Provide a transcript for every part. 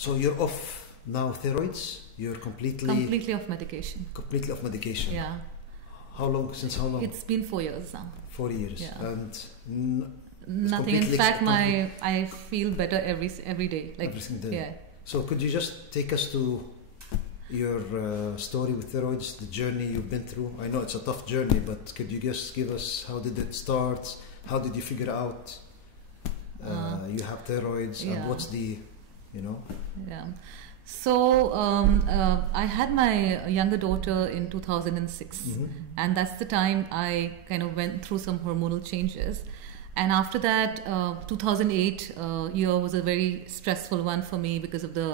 So you're off now steroids? You're completely off medication. Completely off medication? Yeah. How long? Since how long? It's been 4 years now. 4 years. Yeah. And nothing. In fact, I feel better every day. Like, every single day. Yeah. So could you just take us to your story with steroids, the journey you've been through? I know it's a tough journey, but could you just give us how did it start? How did you figure out you have steroids? Yeah. And what's the, Yeah. So I had my younger daughter in 2006, Mm-hmm. and that's the time I kind of went through some hormonal changes. And after that, 2008 year was a very stressful one for me because of the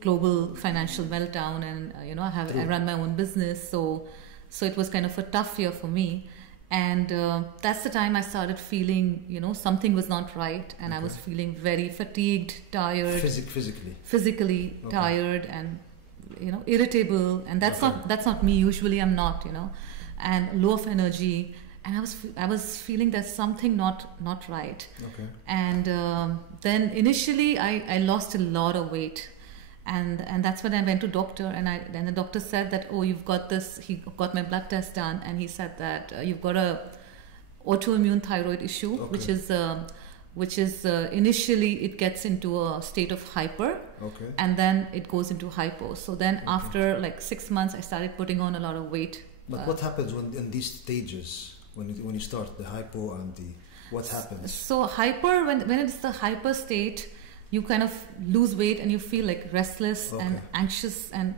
global financial meltdown, and I run my own business, so it was kind of a tough year for me. And that's the time I started feeling, something was not right, and I was feeling very fatigued, tired, physically okay. tired, and irritable. And that's not me. Usually, I'm not, and low of energy. And I was feeling there's something not right. Okay. And then initially I lost a lot of weight. And that's when I went to doctor, and the doctor said that, oh, you've got this. He got my blood test done, and he said that you've got a autoimmune thyroid issue, okay. which is initially it gets into a state of hyper, okay. and then it goes into hypo. So then after like 6 months, I started putting on a lot of weight. But what happens in these stages when you start the hypo and what happens? So hyper, when it's the hyper state, you kind of lose weight and you feel like restless and anxious and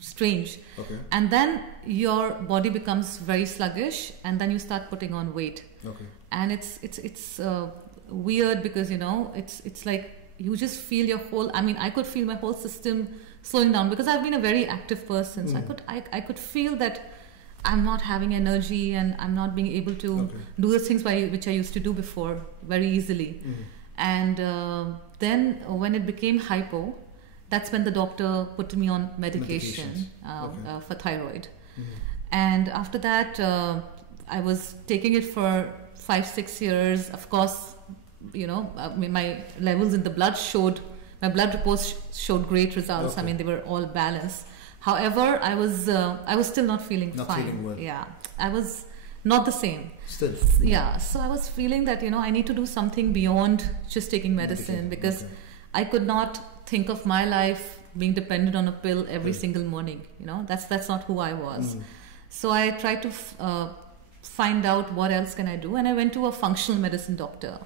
strange. Okay. And then your body becomes very sluggish, and then you start putting on weight. Okay. And it's weird because it's like you just feel your whole. I mean, I could feel my whole system slowing down because I've been a very active person. So I could feel that I'm not having energy and I'm not being able to do the things which I used to do before very easily. Mm. And then when it became hypo, that's when the doctor put me on medication for thyroid. Mm-hmm. And after that, I was taking it for 5-6 years. Of course, my levels in the blood my blood reports showed great results. Okay. I mean, they were all balanced. However, I was still not feeling fine. Feeling well. Yeah, I was not the same. Still. Yeah, so I was feeling that I need to do something beyond just taking medicine because I could not think of my life being dependent on a pill every single morning. That's not who I was. Mm. So I tried to find out what else can I do, and I went to a functional medicine doctor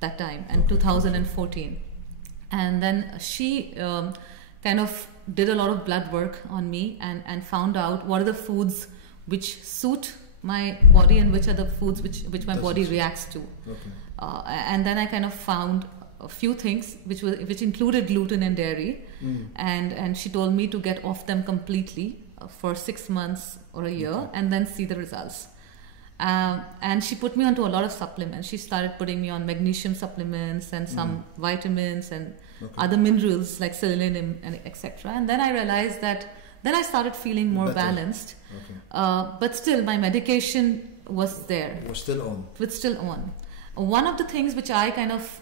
that time in 2014, and then she kind of did a lot of blood work on me and found out what are the foods which suit my body and which are the foods which my body reacts to. Okay. And then I kind of found a few things which included gluten and dairy, and she told me to get off them completely for 6 months or a year and then see the results. And she put me onto a lot of supplements. She started putting me on magnesium supplements and some vitamins and other minerals like selenium and etc. And then I realized that then I started feeling more balanced. Okay. But still my medication was there. Was still on. Was still on. One of the things which I kind of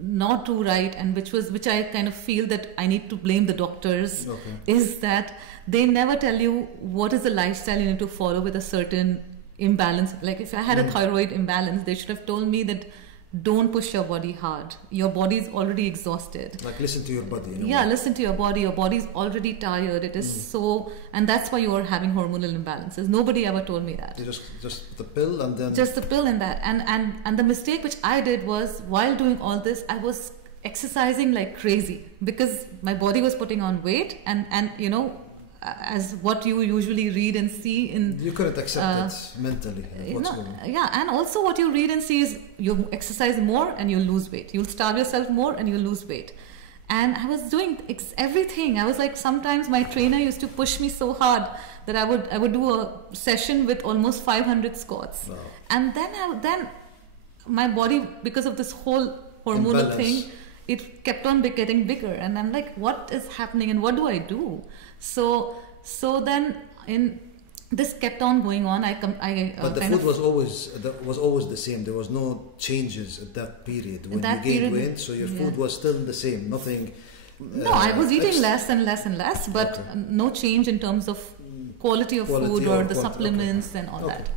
not do right, and which I kind of feel that I need to blame the doctors, is that they never tell you what is the lifestyle you need to follow with a certain imbalance. Like if I had a thyroid imbalance, they should have told me that don't push your body hard. Your body is already exhausted. Like listen to your body. Listen to your body. Your body is already tired. It is so, and that's why you are having hormonal imbalances. Nobody ever told me that. Just the pill and then. Just the pill and that, and the mistake which I did was while doing all this, I was exercising like crazy because my body was putting on weight, and as what you usually read and see in... You couldn't accept it mentally. What's going on. Yeah, and also what you read and see is you exercise more and you lose weight. You'll starve yourself more and you lose weight. And I was doing everything. I was like, sometimes my trainer used to push me so hard that I would do a session with almost 500 squats. Wow. And then my body, because of this whole hormonal thing, it kept on getting bigger. And I'm like, what is happening and what do I do? So then in this kept on going on. But the food was always the same. There was no changes at that period when you gained weight. So your food was still the same. Nothing. No, I was eating less and less and less, but no change in terms of quality of food or the supplements and all that.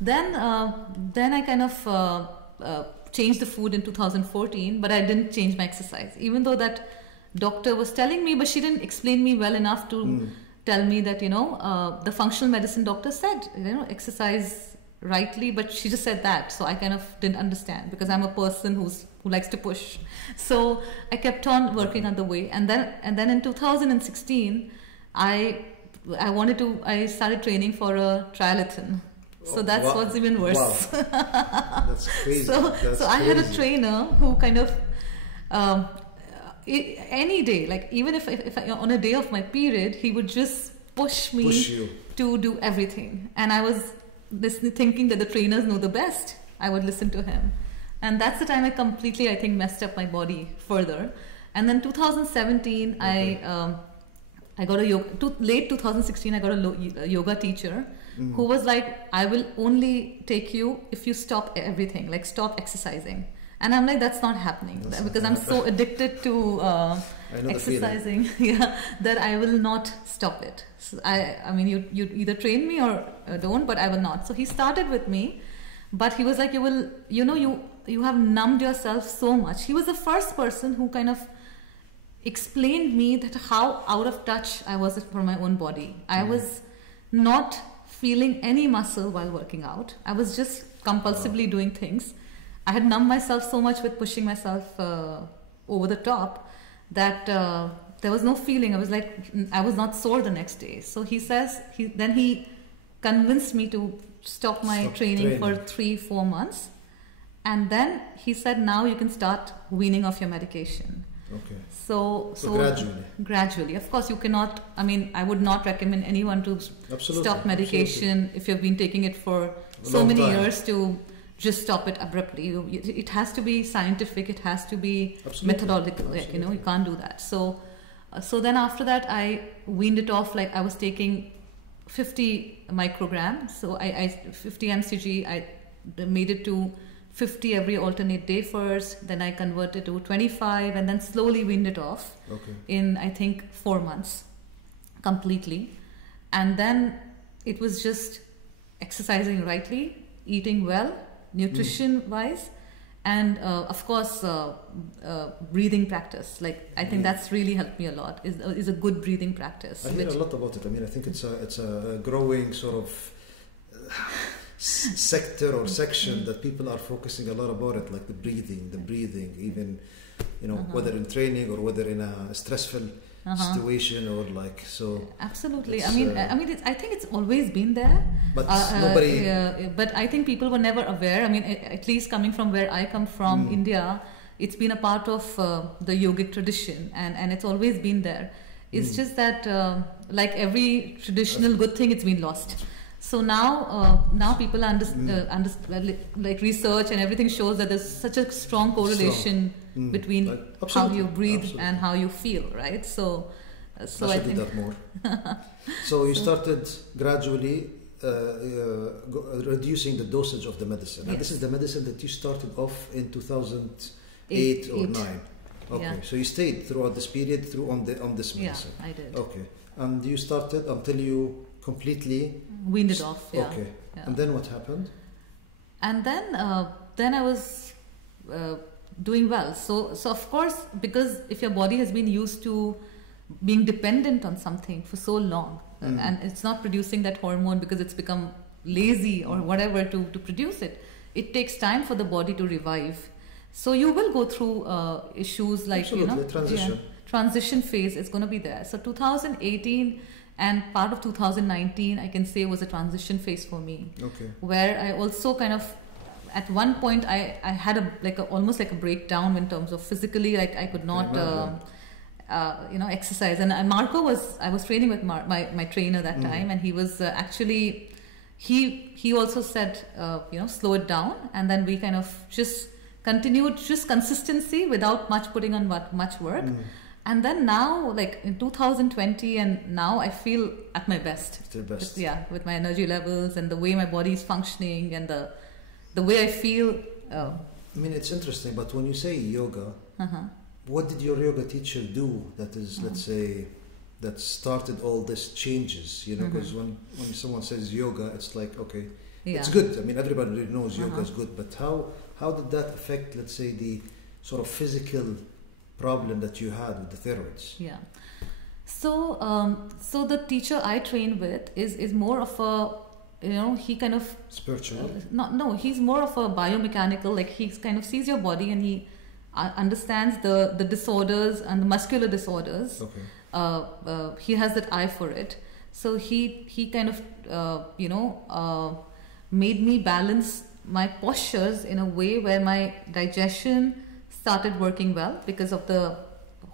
Then I kind of changed the food in 2014, but I didn't change my exercise, even though that doctor was telling me, but she didn't explain me well enough to tell me that, the functional medicine doctor said, exercise rightly, but she just said that. So I kind of didn't understand, because I'm a person who likes to push. So I kept on working on the way. And then in 2016, I started training for a triathlon. So that's what's even worse. Wow. That's crazy. So I had a trainer who kind of any day, like even if I, on a day of my period, he would just push me to do everything. And I was thinking that the trainers know the best. I would listen to him. And that's the time I completely, I think, messed up my body further. And then 2017, I got late 2016, I got a yoga teacher who was like, I will only take you if you stop everything, like stop exercising. And I'm like, that's not happening, because I'm so addicted to exercising, that I will not stop it. So I mean, you either train me or don't, but I will not. So he started with me, but he was like, you have numbed yourself so much. He was the first person who kind of explained me that how out of touch I was for my own body. I was not feeling any muscle while working out. I was just compulsively doing things. I had numbed myself so much with pushing myself over the top that there was no feeling. I was like, I was not sore the next day. So he says, he convinced me to stop my training for 3-4 months. And then he said, now you can start weaning off your medication. Okay. So gradually. Of course, you cannot, I would not recommend anyone to stop medication if you've been taking it for so many years to just stop it abruptly. It has to be scientific, it has to be methodological, you can't do that. So then after that, I weaned it off. Like I was taking 50 micrograms, so I 50 mcg, I made it to 50 every alternate day first, then I converted to 25, and then slowly weaned it off in, I think, 4 months completely. And then it was just exercising rightly, eating well, nutrition wise, and of course breathing practice. Like I think that's really helped me a lot, is a good breathing practice. I hear a lot about it. I think it's a growing sort of sector or section that people are focusing a lot about it, like the breathing, even whether in training or whether in a stressful situation or like so. Absolutely. I think it's always been there, but nobody. But I think people were never aware. At least coming from where I come from, India, it's been a part of the yogic tradition, and it's always been there. It's just that, like every traditional good thing, it's been lost. So now people like research and everything shows that there's such a strong correlation between how you breathe and how you feel, right? So I think do that more. So you started gradually reducing the dosage of the medicine. And this is the medicine that you started off in 2008 or 9. Okay, so you stayed throughout this period on this medicine. Yeah, I did. Okay, and you started until you completely weaned it off. Yeah. Okay. Yeah. And then what happened? And then I was doing well. So of course, because if your body has been used to being dependent on something for so long, and it's not producing that hormone because it's become lazy or whatever to produce it, it takes time for the body to revive. So you will go through issues like transition phase is going to be there. So 2018 and part of 2019, I can say, was a transition phase for me. Okay. Where I also kind of, at one point, I had almost like a breakdown in terms of physically, like I could not, exercise. And I was training with my trainer that time, and he was actually, he also said, slow it down, and then we kind of just continued just consistency without much putting on much work. And then now, like in 2020, and now I feel at my best. It's the best. With my energy levels and the way my body is functioning and the way I feel. I mean, it's interesting, but when you say yoga, Uh-huh. what did your yoga teacher do that is, let's say, that started all these changes? You know, because when someone says yoga, it's like, okay, it's good. I mean, everybody really knows yoga is good, but how did that affect, let's say, the sort of physical problem that you had with the thyroids? Yeah. So, so the teacher I train with is more of a, he kind of Spiritual? no, he's more of a biomechanical. Like he kind of sees your body and he understands the disorders and the muscular disorders. Okay. He has that eye for it. So he kind of made me balance my postures in a way where my digestion started working well because of the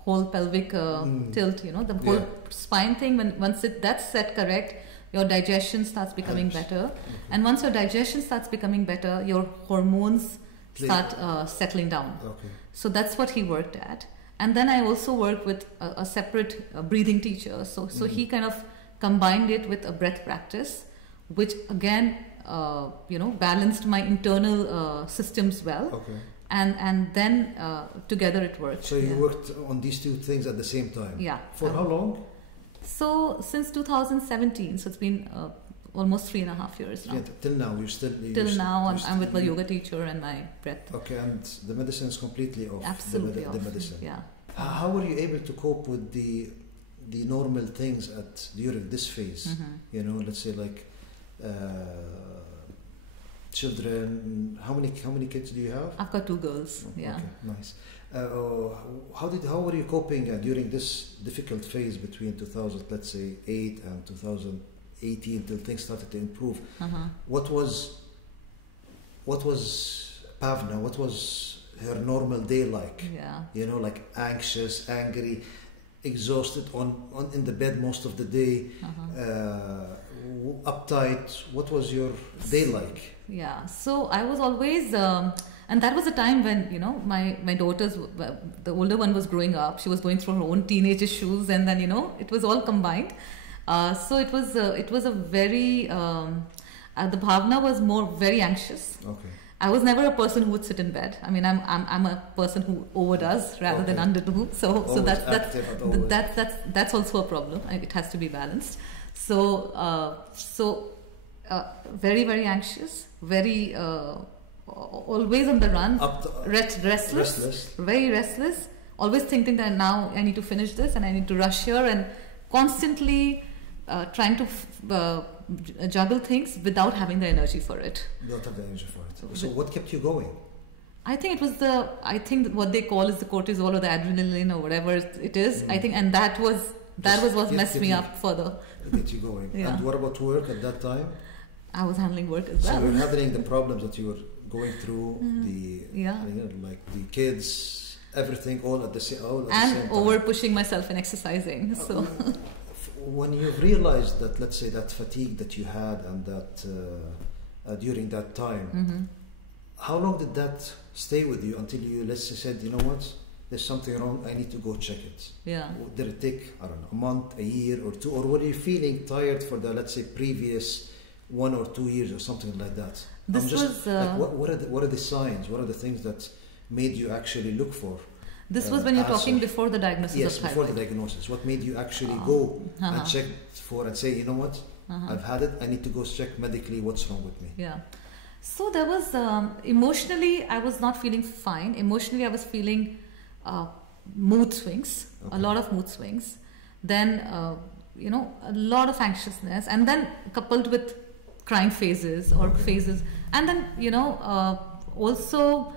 whole pelvic tilt, the whole spine thing. Once that's set correct, your digestion starts becoming better. Okay. And once your digestion starts becoming better, your hormones start settling down. Okay. So that's what he worked at. And then I also worked with a separate breathing teacher. So he kind of combined it with a breath practice, which again, balanced my internal systems well. Okay. And then together it worked. So you worked on these two things at the same time? Yeah. For how long? So since 2017, so it's been almost 3.5 years now. Yeah, till now, I'm with my yoga teacher and my breath. Okay, and the medicine is completely off. Absolutely the off. medicine. Yeah. How were you able to cope with the normal things during this phase? Mm-hmm. Let's say like children. How many kids do you have? I've got 2 girls. Yeah. Okay, nice. How were you coping during this difficult phase between 2008 and 2018 till things started to improve? What was Bhavna? What was her normal day like? Yeah. Like anxious, angry, exhausted, in the bed most of the day, uptight. What was your day like? Yeah. So I was always. And that was a time when, my daughters, the older one was growing up. She was going through her own teenage issues, and then, it was all combined. So it was a very, the Bhavna was very anxious. Okay. I was never a person who would sit in bed. I mean, I'm a person who overdoes rather than underdo. So that's also a problem. It has to be balanced. So very, very anxious, very, always on the run, restless, very restless, always thinking that now I need to finish this and I need to rush here, and constantly trying to juggle things without having the energy for it. So what kept you going? I think it was what they call is the cortisol or the adrenaline or whatever it is. I think, and that was what messed me up further. Get you going. Yeah. And what about work at that time? I was handling work as well. So you were handling the problems that you were going through, like the kids, everything, all at the same time. And over pushing myself in exercising. So when you realized that, let's say, that fatigue that you had and that during that time, how long did that stay with you until you, let's say, said, you know what, there's something wrong, I need to go check it? Yeah. Did it take, I don't know, a month, a year or 2, or were you feeling tired for the, let's say, previous 1 or 2 years or something like that? What are the signs? What are the things that made you actually look for? This was when you're talking before the diagnosis of thyroid. Yes, before the diagnosis. What made you actually go and check for and say, you know what, I've had it, I need to go check medically what's wrong with me? Yeah. So there was, emotionally, I was not feeling fine. Emotionally, I was feeling mood swings, a lot of mood swings. Then, a lot of anxiousness. And then coupled with crying phases or phases. And then, also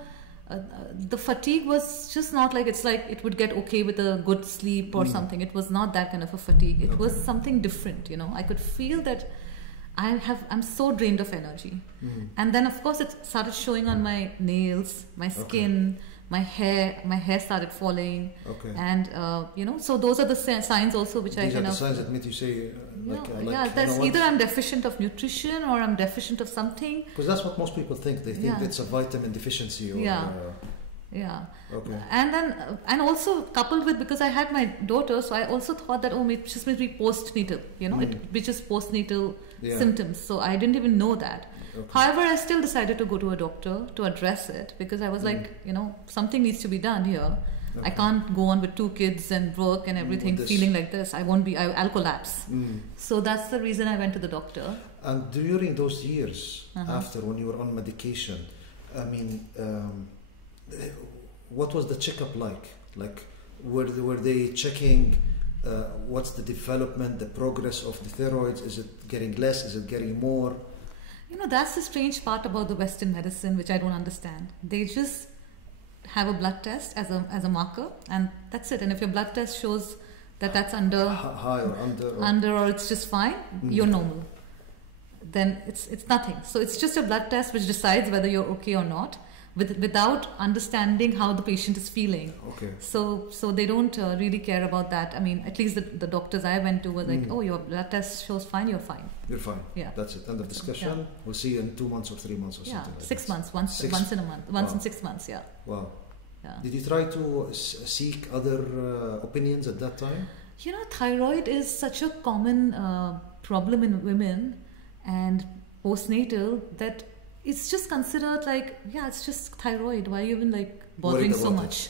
the fatigue was just not like, it's like it would get okay with a good sleep or something. It was not that kind of a fatigue. It was something different, I could feel that I'm so drained of energy. And then of course it started showing on my nails, my skin, my hair started falling. And so those are the signs also which These are the signs that make you say that's either I'm deficient of nutrition or I'm deficient of something. Because that's what most people think. They think it's a vitamin deficiency or Yeah. Okay. And then, and also coupled with, because I had my daughter, so I also thought that, oh, it just must be postnatal, you know, which is postnatal symptoms. So I didn't even know that. Okay. However, I still decided to go to a doctor to address it, because I was like, you know, something needs to be done here. Okay. I can't go on with 2 kids and work and everything feeling like this. I'll collapse. So that's the reason I went to the doctor. And during those years, after when you were on medication, I mean, what was the checkup like? Like, were they checking what's the development, the progress of the thyroids? Is it getting less? Is it getting more? You know, that's the strange part about the Western medicine, which I don't understand. They just have a blood test as a marker, and that's it. And if your blood test shows that that's under high or under, or it's just fine, you're normal. Then it's nothing. So it's just a blood test which decides whether you're okay or not, without understanding how the patient is feeling. Okay. So they don't really care about that. I mean, at least the doctors I went to were like, oh, your blood test shows fine, you're fine. You're fine. Yeah. That's it. End of discussion. Yeah. We'll see you in 2 months or 3 months or something like 6 that. months. Once in a month. Once in 6 months. Yeah. Wow. Yeah. Did you try to seek other opinions at that time? You know, thyroid is such a common problem in women and postnatal that it's just considered like, yeah, it's just thyroid. Why are you even like bothering so much?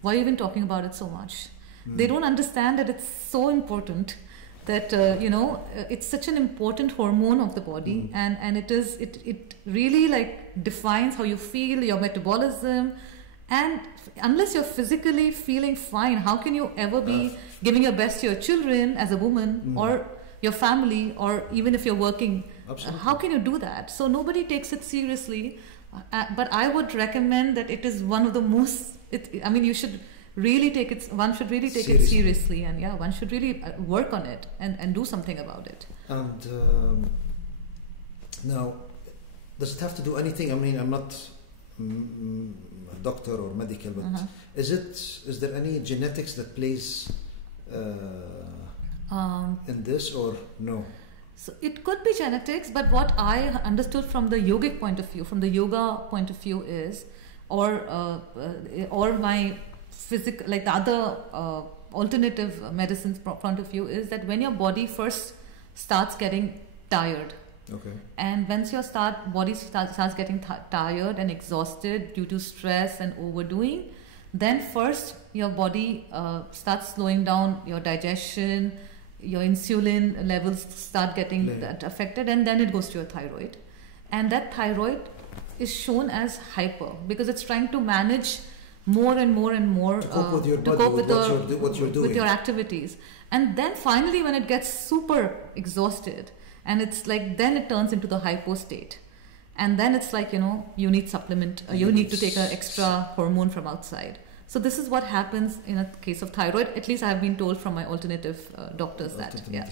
Why are you even talking about it so much? They don't understand that it's so important, that you know, it's such an important hormone of the body, and it really like defines how you feel, your metabolism. And unless you're physically feeling fine, how can you ever be giving your best to your children as a woman, or your family, or even if you're working? Absolutely. How can you do that? So nobody takes it seriously. But I would recommend that it is one of the most. You should really take it. One should really take it seriously, and yeah, one should really work on it and do something about it. And now, does it have to do anything? I mean, I'm not a doctor or medical, but is there any genetics that plays in this, or no? So it could be genetics, but what I understood from the yogic point of view, from the yoga point of view, is, or my physical, like the other alternative medicines point of view, is that when your body first starts getting tired, and once your body starts getting tired and exhausted due to stress and overdoing, then first your body starts slowing down your digestion. Your insulin levels start getting affected, and then it goes to your thyroid. And that thyroid is shown as hyper because it's trying to manage more and more and more to cope with your body, what you're doing, with your activities. And then finally, when it gets super exhausted, and it's like, then it turns into the hypo state. And then it's like, you know, you need supplement, you need to take an extra hormone from outside. So this is what happens in a case of thyroid. At least I have been told from my alternative doctors that. Yeah.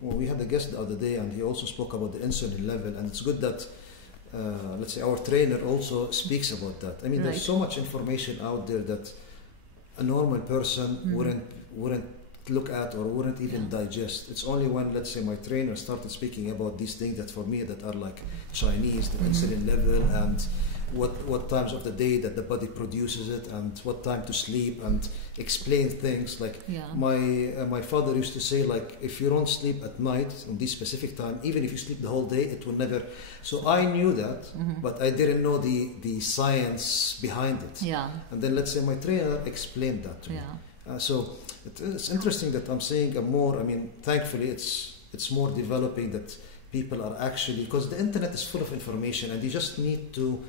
We had a guest the other day, and he also spoke about the insulin level, and it's good that let's say our trainer also speaks about that. I mean, there's so much information out there that a normal person wouldn't look at or wouldn't even digest. It's only when, let's say, my trainer started speaking about these things that for me that are like Chinese, the insulin level, and what times of the day that the body produces it, and what time to sleep, and explain things like my father used to say, like, if you don't sleep at night on this specific time, even if you sleep the whole day, it will never. So I knew that, but I didn't know the science behind it. And then, let's say, my trainer explained that to me. So it's interesting that I'm seeing thankfully it's more developing, that people are actually, because the internet is full of information, and you just need to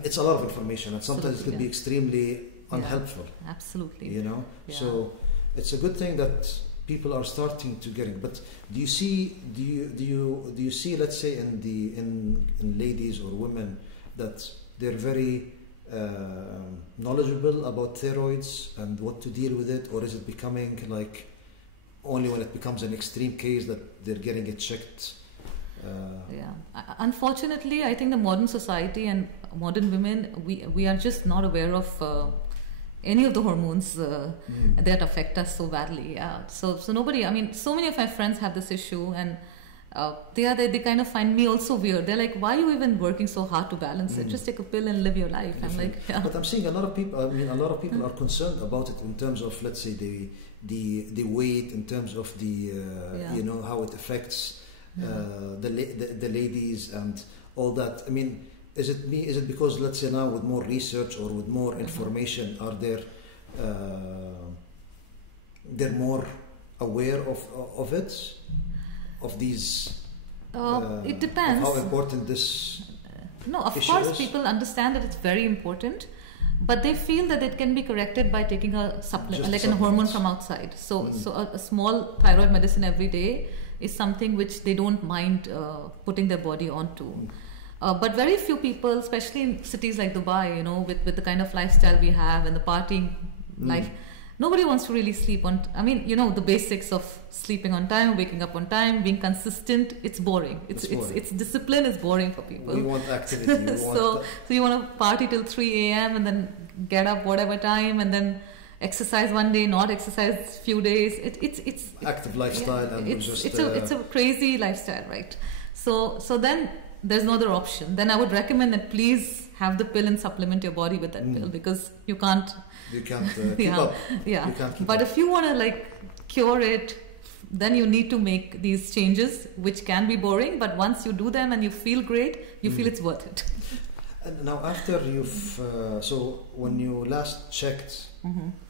it's a lot of information, and sometimes it can be extremely unhelpful. Absolutely. You know, so it's a good thing that people are starting to get it. But do you see, let's say, in ladies or women, that they're very knowledgeable about steroids and what to deal with it, or is it becoming like only when it becomes an extreme case that they're getting it checked? Unfortunately, I think the modern society and modern women, we are just not aware of any of the hormones that affect us so badly. So nobody, so many of my friends have this issue, and they kind of find me also weird. They're like, why are you even working so hard to balance it? Just take a pill and live your life. I'm like, yeah. But I'm seeing a lot of people. I mean, a lot of people are concerned about it in terms of, let's say, the weight, in terms of the you know, how it affects the ladies and all that. I mean, is it because, let's say, now with more research or with more information, are there they're more aware of it, of these? It depends. Of how important this. No, of course, people understand that it's very important, but they feel that it can be corrected by taking a supplement, like a hormone from outside. So, so a small thyroid medicine every day is something which they don't mind putting their body onto. But very few people, especially in cities like Dubai, you know, with the kind of lifestyle we have and the partying life, nobody wants to really sleep on. I mean, you know, the basics of sleeping on time, waking up on time, being consistent. It's boring. It's discipline is boring for people. We want activity. So you want to party till 3 a.m. and then get up whatever time and then exercise one day, not exercise few days. It's active lifestyle, and it's a crazy lifestyle, right? So then there's no other option. Then I would recommend that please have the pill and supplement your body with that pill, because you can't keep up. Yeah. You can't keep but up. If you want to like cure it, then you need to make these changes, which can be boring, but once you do them and you feel great, you feel it's worth it. And now after you've so when you last checked,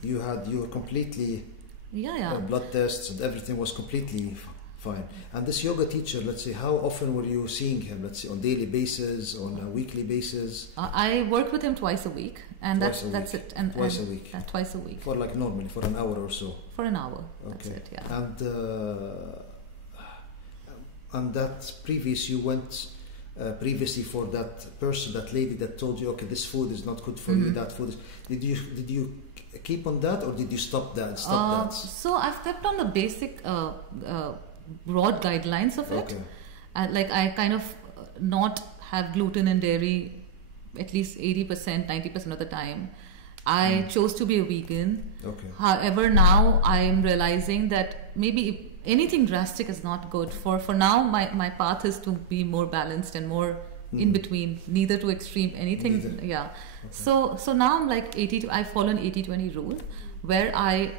you were completely blood tests and everything was completely fine. And this yoga teacher, let's say, how often were you seeing him? Let's say on daily basis, on a weekly basis? I worked with him twice a week, and that's it. And twice a week. Twice a week. For like normally for an hour or so. For an hour. Okay. That's it. Yeah. And that you went previously for that person, that lady that told you, okay, this food is not good for you. That food is. Did you keep on that, or did you stop that? So I've kept on the basic broad guidelines of it. Like I kind of not have gluten and dairy at least 80%, 90% of the time. I chose to be a vegan. However, now I am realizing that maybe anything drastic is not good. For now, my path is to be more balanced and more in between, neither too extreme, anything. Yeah. So now I'm like I follow an 80-20 rule, where I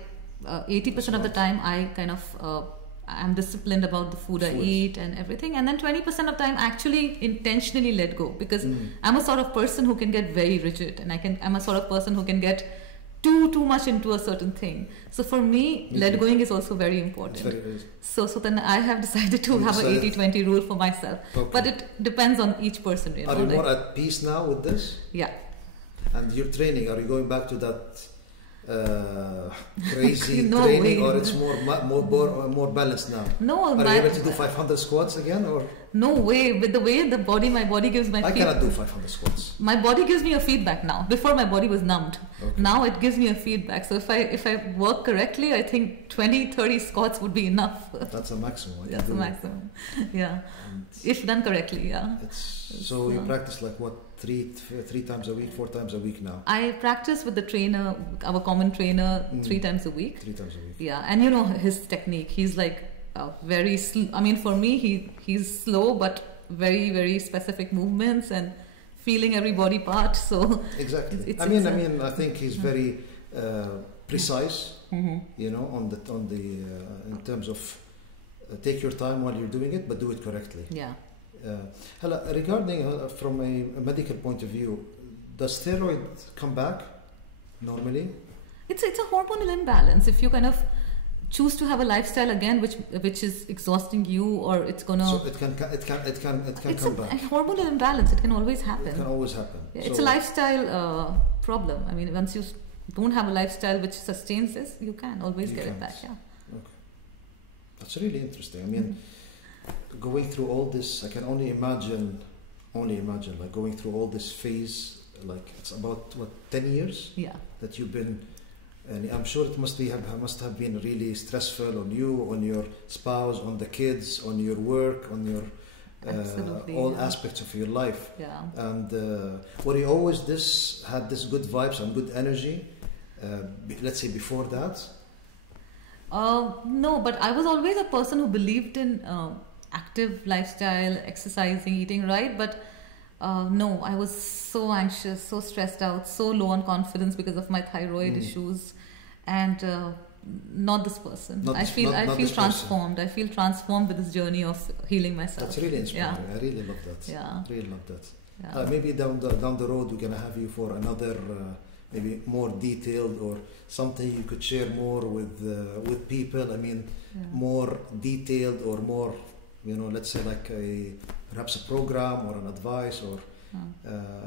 80% of the time I kind of I'm disciplined about the food I eat and everything, and then 20% of the time actually intentionally let go, because I'm a sort of person who can get very rigid, and I'm a sort of person who can get too much into a certain thing. So for me, let going is also very important. So then I have decided to have an 80-20 rule for myself. But it depends on each person. You know, are you more at peace now with this? Yeah. And your training, are you going back to that crazy training, or it's more balanced now? No. Are you able to do 500 squats again, or? No way. With the way my body gives my I cannot do 500 squats. My body gives me a feedback now. Before, my body was numbed. Now it gives me a feedback. So if I work correctly, I think 20-30 squats would be enough. That's a maximum. That's a maximum. Yeah. And if done correctly, yeah. So you practice like what, three times a week, 4 times a week now? I practice with the trainer, our common trainer, 3 times a week. 3 times a week. Yeah, and you know his technique. He's like very slow. I mean, for me, he's slow, but very, very specific movements and feeling every body part. So exactly. I think he's very precise. You know, on the in terms of take your time while you're doing it, but do it correctly. Yeah. Regarding from a medical point of view, does thyroid come back normally? It's a hormonal imbalance. If you kind of choose to have a lifestyle again which is exhausting you, or it's gonna, so it can come back. A hormonal imbalance. It can always happen. It can always happen. Yeah, it's a lifestyle problem. I mean, once you don't have a lifestyle which sustains this, you can always get it back. Yeah. Okay. That's really interesting. I mean, going through all this, I can only imagine like going through all this phase. Like it's about 10 years that you've been. And I'm sure it must have been really stressful on you, on your spouse, on the kids, on your work, on your all aspects of your life. Yeah. And were you always had this good vibes and good energy? Let's say before that. No, but I was always a person who believed in active lifestyle, exercising, eating right, but no, I was so anxious, so stressed out, so low on confidence because of my thyroid issues, and not this person. I feel transformed. I feel transformed with this journey of healing myself. That's really inspiring. Yeah. I really love that. Yeah, really love that. Yeah. Maybe down the road we're gonna have you for another maybe more detailed or something you could share more with people. I mean, more detailed or more, let's say like perhaps a program or an advice, or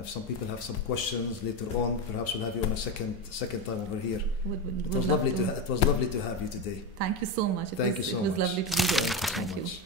if some people have some questions later on, perhaps we'll have you on a second time over here. It was lovely to have you today. Thank you so much. It was lovely to be here. Thank you so much.